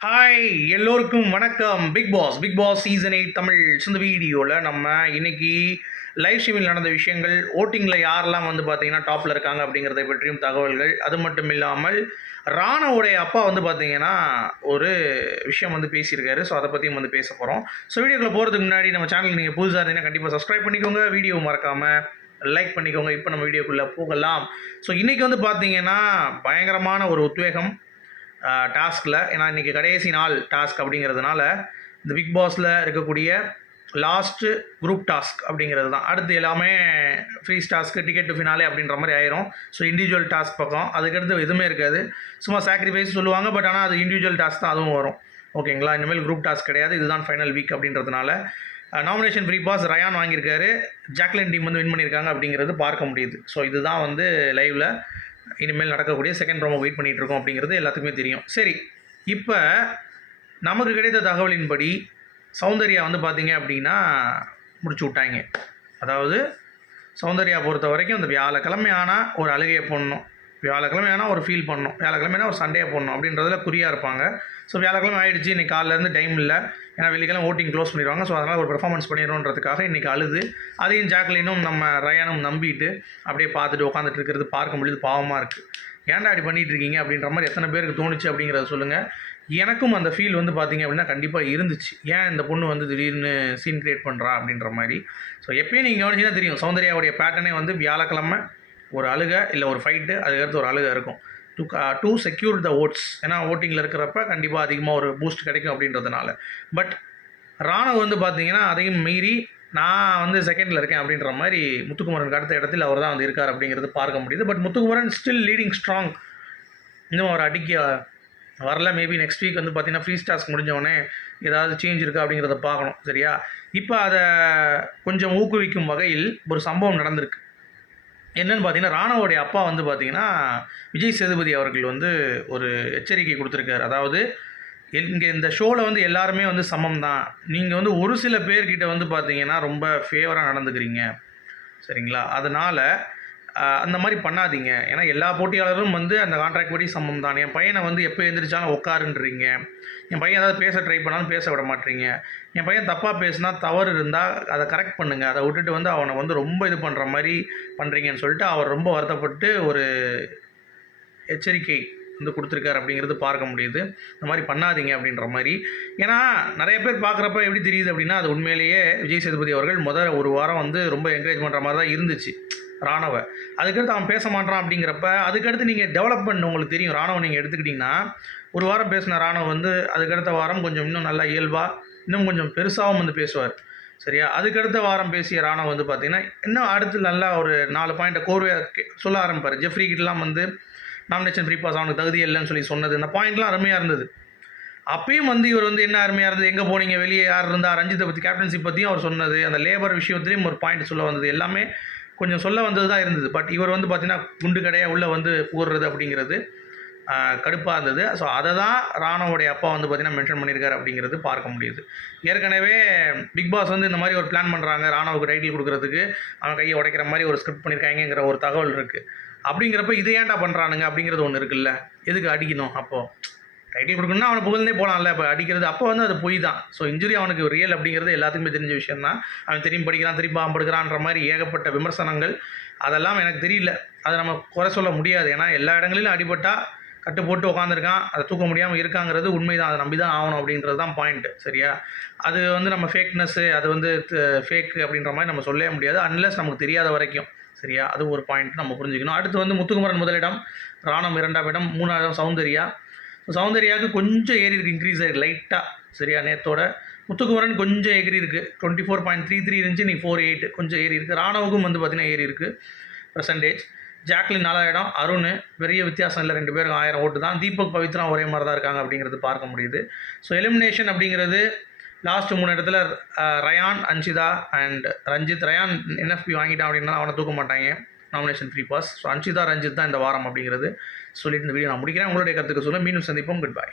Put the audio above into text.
Hi எல்லோருக்கும் வணக்கம். Bigg Boss Bigg Boss season eight Tamil இந்த வீடியோவில் நம்ம இன்னைக்கு லைவ் ஸ்ட்ரீமில் நடந்த விஷயங்கள் ஓட்டிங்கில் யாரெல்லாம் வந்து பார்த்தீங்கன்னா டாப்பில் இருக்காங்க அப்படிங்கிறத பற்றியும் தகவல்கள். அது மட்டும் இல்லாமல் ராணாவுடைய அப்பா வந்து பார்த்தீங்கன்னா ஒரு விஷயம் வந்து பேசியிருக்காரு. ஸோ அதை பற்றியும் வந்து பேச போகிறோம் ஸோ வீடியோக்குள்ள போகிறதுக்கு முன்னாடி நம்ம சேனல் நீங்கள் புதுசாக இருந்தீங்கன்னா கண்டிப்பாக சப்ஸ்கிரைப் பண்ணிக்கோங்க. வீடியோ மறக்காமல் லைக் பண்ணிக்கோங்க. இப்போ நம்ம வீடியோக்குள்ளே போகலாம். ஸோ இன்றைக்கி வந்து பார்த்தீங்கன்னா பயங்கரமான ஒரு உத்வேகம் டாஸ்கில். ஏன்னா இன்றைக்கி கடைசி நாள் டாஸ்க் அப்படிங்கிறதுனால இந்த பிக் பாஸில் இருக்கக்கூடிய லாஸ்ட்டு குரூப் டாஸ்க் அப்படிங்கிறது தான். அடுத்து எல்லாமே ஃப்ரீ டாஸ்க்கு டிக்கெட் டு ஃபினாலே அப்படின்ற மாதிரி ஆயிரும். ஸோ இண்டிவிஜுவல் டாஸ்க் பக்கம். அதுக்கடுத்து எதுவுமே இருக்காது. சும்மா சாக்ரிஃபைஸ் சொல்லுவாங்க பட் ஆனால் அது இண்டிவிஜுவல் டாஸ்க் தான் அதுவும் வரும். ஓகேங்களா இனிமேல் குரூப் டாஸ்க் கிடையாது. இதுதான் ஃபைனல் வீக் அப்படின்றதுனால. நாமினேஷன் ஃப்ரீ பாஸ் ரயான் வாங்கியிருக்காரு. ஜாக்லின் டீம் வந்து வின் பண்ணியிருக்காங்க அப்படிங்கிறது பார்க்க முடியுது. ஸோ இதுதான் வந்து லைவில் இனிமேல் நடக்கக்கூடிய செகண்ட் ப்ரோமோ வெயிட் பண்ணிகிட்டு இருக்கோம் அப்படிங்கிறது எல்லாத்துக்குமே தெரியும். சரி இப்போ நமக்கு கிடைத்த தகவலின்படி சௌந்தர்யா வந்து பார்த்தீங்க அப்படின்னா முடிச்சு விட்டாங்க. அதாவது சௌந்தர்யா பொறுத்த வரைக்கும் அந்த வியாழக்கிழமை ஆனால் ஒரு அழுகையை போடணும். வியாழக்கிழமை ஒரு ஃபீல் பண்ணணும். வியாழக்கிழமைனா ஒரு சண்டே போடணும் அப்படின்றதுல குறியாக இருப்பாங்க. ஸோ வியாழக்கிழமை ஆயிடுச்சு இன்றைக்கி காலையிலேருந்து டைம் இல்லை. ஏன்னா வெள்ளிக்கிழமை ஓட்டிங் க்ளோஸ் பண்ணிடுவாங்க. ஸோ அதனால் ஒரு பெர்ஃபார்மன்ஸ் பண்ணிடுறோன்றதுக்காக இன்றைக்கி அழுது. அதையும் ஜாக்லினும் நம்ம ரயானும் நம்பிட்டு அப்படியே பார்த்துட்டு உட்காந்துட்டு இருக்கிறது பார்க்க முடியுது. பாவமாக இருக்குது ஏன்டா அப்படி பண்ணிகிட்டு இருக்கீங்க? அப்படின்ற மாதிரி எத்தனை பேருக்கு தோணுச்சு அப்படிங்கிறத சொல்லுங்கள் எனக்கும் அந்த ஃபீல் வந்து பார்த்தீங்க அப்படின்னா கண்டிப்பாக இருந்துச்சு. ஏன் இந்த பொண்ணு வந்து திடீர்னு சீன் கிரியேட் பண்ணுறா அப்படின்ற மாதிரி. ஸோ எப்பயும் நீங்கள் கவனிச்சிங்கன்னா தெரியும். சௌந்தர்யாவுடைய பேட்டர்னே வந்து வியாழக்கிழமை ஒரு அழுகை இல்லை ஒரு ஃபைட்டு அதுக்கடுத்து ஒரு அழுகை இருக்கும். To to secure the votes ஏன்னா ஓட்டிங்கில் இருக்கிறப்ப கண்டிப்பாக அதிகமாக ஒரு பூஸ்ட் கிடைக்கும் அப்படின்றதுனால. பட் ராணுவ வந்து பார்த்தீங்கன்னா அதையும் மீறி நான் வந்து செகண்டில் இருக்கேன் அப்படின்ற மாதிரி முத்துக்குமரனுக்கு அடுத்த இடத்தில் அவர் தான் வந்து இருக்கார் அப்படிங்கிறது பார்க்க முடியுது. But Muthukumaran still leading strong இன்னும் அவர் அடிக்க வரல. மேபி நெக்ஸ்ட் வீக் வந்து பார்த்தீங்கன்னா ஃப்ரீ டாஸ்க் முடிஞ்சோடனே ஏதாவது சேஞ்ச் இருக்கா அப்படிங்கிறத பார்க்கணும். சரியா? இப்போ அதை கொஞ்சம் ஊக்குவிக்கும் வகையில் ஒரு சம்பவம் நடந்திருக்கு. என்னன்னு பார்த்தீங்கன்னா ராணவோடைய அப்பா வந்து பார்த்திங்கன்னா விஜய் சேதுபதி அவர்கள் வந்து ஒரு எச்சரிக்கை கொடுத்துருக்காரு. அதாவது இங்கே இந்த ஷோவில் வந்து எல்லாருமே வந்து சமம் தான் நீங்கள் வந்து ஒரு சில பேர்கிட்ட வந்து பார்த்தீங்கன்னா ரொம்ப ஃபேவராக நடந்துக்கிறீங்க. சரிங்களா? அதனால் அந்த மாதிரி பண்ணாதீங்க. ஏன்னா எல்லா போட்டியாளரும் வந்து அந்த கான்ட்ராக்ட் படி சமம் தான். என் பையனை வந்து எப்போ எழுந்திரிச்சாலும் உட்காருன்றீங்க. என் பையன் ஏதாவது பேச ட்ரை பண்ணாலும் பேச விட மாட்டீங்க. என் பையன் தப்பாக பேசினா தவறு இருந்தால் அதை கரெக்ட் பண்ணுங்கள் அதை விட்டுட்டு வந்து அவனை வந்து ரொம்ப இது பண்ணுற மாதிரி பண்ணுறீங்கன்னு சொல்லிட்டு அவர் ரொம்ப வருத்தப்பட்டு ஒரு எச்சரிக்கை வந்து கொடுத்துருக்காரு அப்படிங்கிறது பார்க்க முடியுது. இந்த மாதிரி பண்ணாதீங்க அப்படின்ற மாதிரி. ஏன்னா நிறைய பேர் பார்க்குறப்ப எப்படி தெரியுது அப்படின்னா அது உண்மையிலேயே விஜய் சேதுபதி அவர்கள் முதல் ஒரு வாரம் வந்து ரொம்ப என்கரேஜ் பண்ணுற மாதிரி தான் இருந்துச்சு. ராணுவ. அதுக்கடுத்து அவன் பேச மாட்டான் அப்படிங்கிறப்ப அதுக்கடுத்து நீங்கள் டெவலப்மெண்ட் உங்களுக்கு தெரியும். ராணுவம் நீங்கள் எடுத்துக்கிட்டிங்கன்னா ஒரு வாரம் பேசின ராணுவ வந்து அதுக்கடுத்த வாரம் கொஞ்சம் இன்னும் நல்லா இயல்பாக இன்னும் கொஞ்சம் பெருசாகவும் வந்து பேசுவார். சரியா? அதுக்கடுத்த வாரம் பேசிய ராணுவ வந்து பார்த்திங்கன்னா இன்னும் அடுத்து நல்லா ஒரு நாலு பாயிண்ட்டை கோர்வையாக சொல்ல ஆரம்பிப்பார். ஜெஃப்ரி கிட்டலாம் வந்து நாமினேஷன் ஃப்ரீ பாஸ் அவனுக்கு தகுதி இல்லைன்னு சொல்லி சொன்னது. இந்த பாயிண்ட்லாம் அருமையாக இருந்தது. அப்பயும் வந்து இவர் வந்து என்ன அருமையாக இருந்தது? எங்கே போனீங்க? வெளியே யார் இருந்தால் ரஞ்சித்தை பற்றி கேப்டன்சி பற்றியும் அவர் சொன்னது. அந்த லேபர் விஷயத்துலேயும் ஒரு பாயிண்ட் சொல்ல வந்தது. எல்லாமே கொஞ்சம் சொல்ல வந்தது தான் இருந்தது. பட் இவர் வந்து பார்த்திங்கன்னா குண்டு கடையாக உள்ளே வந்து கூறுறது அப்படிங்கிறது கடுப்பாக இருந்தது. ஸோ அதை தான் ராணுவோடைய அப்பா வந்து பார்த்திங்கன்னா மென்ஷன் பண்ணியிருக்காரு அப்படிங்கிறது பார்க்க முடியுது. ஏற்கனவே பிக் பாஸ் வந்து இந்த மாதிரி ஒரு பிளான் பண்ணுறாங்க ராணுவுக்கு டைட்டில் கொடுக்குறதுக்கு. அவன் கையை உடைக்கிற மாதிரி ஒரு ஸ்கிரிப்ட் பண்ணியிருக்காங்கிற ஒரு தகவல் இருக்குது அப்படிங்கிறப்ப இது ஏன்டா பண்ணுறானுங்க அப்படிங்கிறது ஒன்று இருக்குல்ல. எதுக்கு அடிக்கணும் அப்போது டைட்டில் கொடுக்கணும்னா அவனை புகழ்ந்தே போகலாம்ல இப்போ அடிக்கிறது அப்போ வந்து அது பொய் தான். ஸோ இன்ஜுரி அவனுக்கு ரியல் அப்படிங்கிறது எல்லாத்துக்குமே தெரிஞ்ச விஷயம் தான் அவன் திரும்பி படிக்கிறான் திரும்பி பாம்படுக்கிறான்ற மாதிரி ஏகப்பட்ட விமர்சனங்கள். அதெல்லாம் எனக்கு தெரியல. அதை நம்ம குறை சொல்ல முடியாது. ஏன்னா எல்லா இடங்களிலும் அடிபட்டால் கட்டு போட்டு உட்காந்துருக்கான் அதை தூக்க முடியாமல் இருக்காங்கிறது உண்மை தான் அதை நம்பி தான் ஆகணும் அப்படின்றது தான் பாயிண்ட்டு சரியா? அது வந்து நம்ம ஃபேக்னஸ்ஸு அது வந்து ஃபேக் அப்படின்ற மாதிரி நம்ம சொல்லவே முடியாது. அன்லஸ் நமக்கு தெரியாத வரைக்கும் சரியா? அது ஒரு பாயிண்ட் நம்ம புரிஞ்சுக்கணும். அடுத்து வந்து முத்துக்குமரன் முதலிடம் ராணம் இரண்டாம் இடம் மூணாவது இடம் சௌந்தர்யா. சௌந்தர்யாவுக்கு கொஞ்சம் ஏறி இருக்குது இன்க்ரீஸ் ஆகிருக்கு லைட்டாக சரியா நேத்தோட. முத்துக்குமரன் கொஞ்சம் ஏறி இருக்குது twenty four point three three இருந்துச்சு நீ ஃபோர் எயிட் கொஞ்சம் ஏறி இருக்குது ராணவுக்கும் வந்து பார்த்திங்கன்னா ஏறி இருக்குது பர்சன்டேஜ் ஜாக்லின் நாலாயிரம் அருண் பெரிய வித்தியாசம் இல்லை ரெண்டு பேரும் ஆயிரம் ஓட்டு தான். தீபக் பவித்ரா ஒரே மாதிரி தான் இருக்காங்க அப்படிங்கிறது பார்க்க முடியுது. ஸோ எலிமினேஷன் அப்படிங்கிறது லாஸ்ட் மூணு இடத்துல ரயான் அன்ஷிதா அண்ட் ரஞ்சித். ரயான் என்எஃப்பி வாங்கிட்டான் அப்படின்னா அவனை தூக்க மாட்டாங்க. Nomination free pass so Anshitha Ranjith தான் இந்த வாரம் அப்படிங்கிறது சொல்லிட்டு இந்த வீடியோ நான் முடிக்கிறேன். உங்களுடைய கருத்துக்கு சொல்ல மீண்டும் சந்திப்போம். Good bye